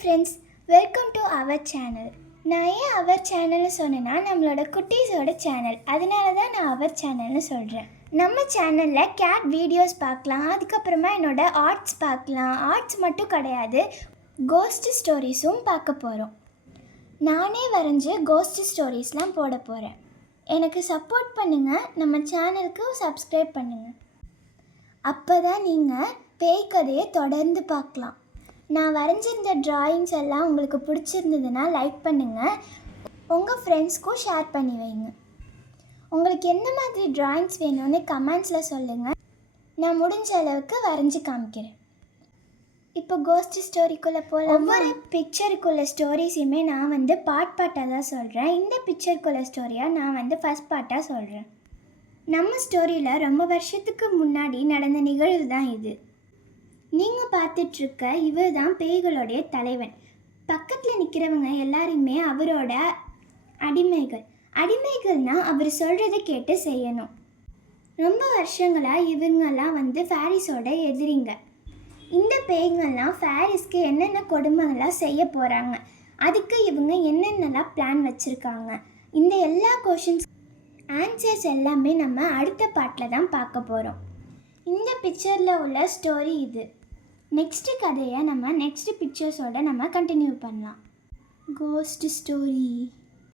Friends, welcome to our channel. நான் ஏன் அவர் சேனல்னு சொன்னேன்னா, நம்மளோட குட்டீஸோட சேனல், அதனால தான் நான் அவர் சேனல்னு சொல்கிறேன். நம்ம சேனலில் கேட் வீடியோஸ் பார்க்கலாம், அதுக்கப்புறமா என்னோடய ஆர்ட்ஸ் பார்க்கலாம். ஆர்ட்ஸ் மட்டும் கிடையாது, கோஸ்ட் ஸ்டோரிஸும் பார்க்க போகிறோம். நானே வரைஞ்சி கோஸ்ட் ஸ்டோரிஸ்லாம் போட போகிறேன். எனக்கு சப்போர்ட் பண்ணுங்கள், நம்ம சேனலுக்கு சப்ஸ்கிரைப் பண்ணுங்கள். அப்போ தான் நீங்கள் பேய் கதையை தொடர்ந்து பார்க்கலாம். நான் வரைஞ்சிருந்த ட்ராயிங்ஸ் எல்லாம் உங்களுக்கு பிடிச்சிருந்ததுன்னா லைக் பண்ணுங்கள், உங்கள் ஃப்ரெண்ட்ஸ்க்கும் ஷேர் பண்ணி வைங்க. உங்களுக்கு எந்த மாதிரி ட்ராயிங்ஸ் வேணும்னு கமெண்ட்ஸில் சொல்லுங்கள், நான் முடிஞ்ச அளவுக்கு வரைஞ்சி காமிக்கிறேன். இப்போ கோஸ்ட் ஸ்டோரிக்குள்ளே போகலாம். ஒவ்வொரு பிக்சருக்குள்ள ஸ்டோரிஸையுமே நான் பாட்டாக தான் சொல்கிறேன். இந்த பிக்சருக்குள்ள ஸ்டோரியாக நான் ஃபஸ்ட் பார்ட்டாக சொல்கிறேன். நம்ம ஸ்டோரியில் ரொம்ப வருஷத்துக்கு முன்னாடி நடந்த நிகழ்வு தான் இது. நீங்கள் பார்த்துட்ருக்க இவர் தான் பேய்களுடைய தலைவன். பக்கத்தில் நிற்கிறவங்க எல்லாருமே அவரோட அடிமைகள். அடிமைகள்னால் அவர் சொல்கிறத கேட்டு செய்யணும். ரொம்ப வருஷங்களாக இவங்கெல்லாம் ஃபேரிஸோட எதிரிங்க. இந்த பேய்கள்லாம் ஃபேரிஸ்க்கு என்னென்ன கொடுமைகள்லாம் செய்ய போகிறாங்க, அதுக்கு இவங்க என்னென்னலாம் பிளான் வச்சுருக்காங்க, இந்த எல்லா கொஷின்ஸ் ஆன்சர்ஸ் எல்லாமே நம்ம அடுத்த பாட்டில் தான் பார்க்க போகிறோம். இந்த பிக்சரில் உள்ள ஸ்டோரி இது. நெக்ஸ்ட்டு கதையை நம்ம நெக்ஸ்ட் பிக்சர்ஸோடு நம்ம கண்டினியூ பண்ணலாம். Cost story.